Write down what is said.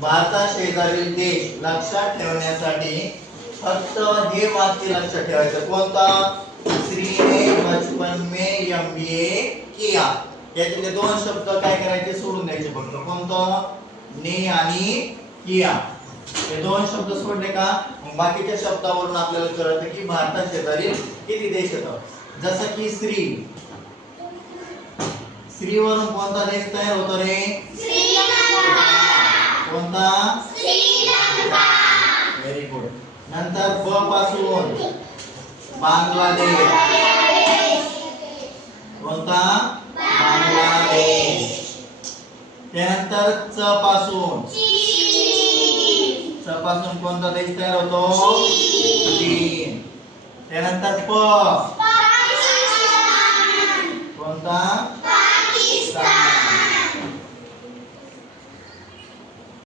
भारता शेजारील देश लक्षात ठेवण्यासाठी फक्त हे वाक्य लक्षात ठेवायचं. कोणतं? श्री ने बचपन में एमबीए किया. यातले दोन शब्द काय करायचे? सोडून द्यायचे फक्त. कोणतं? ने आणि किया. हे दोन शब्द सोडले का मग बाकीच्या शब्दावरून आपल्याला कळतं की भारता शेजारील किती देश येतात. जसं की श्री, श्री वरून कोणता देश तयार होतो रे? श्रीलंका. कोणता? श्रीलंका. Very good. नंतर ब पासून बांगलादेश. कोणता? बांगलादेश. त्यानंतर च पासून च पासून कोणता देश तयार होतो? चीन. त्यानंतर प कोणता?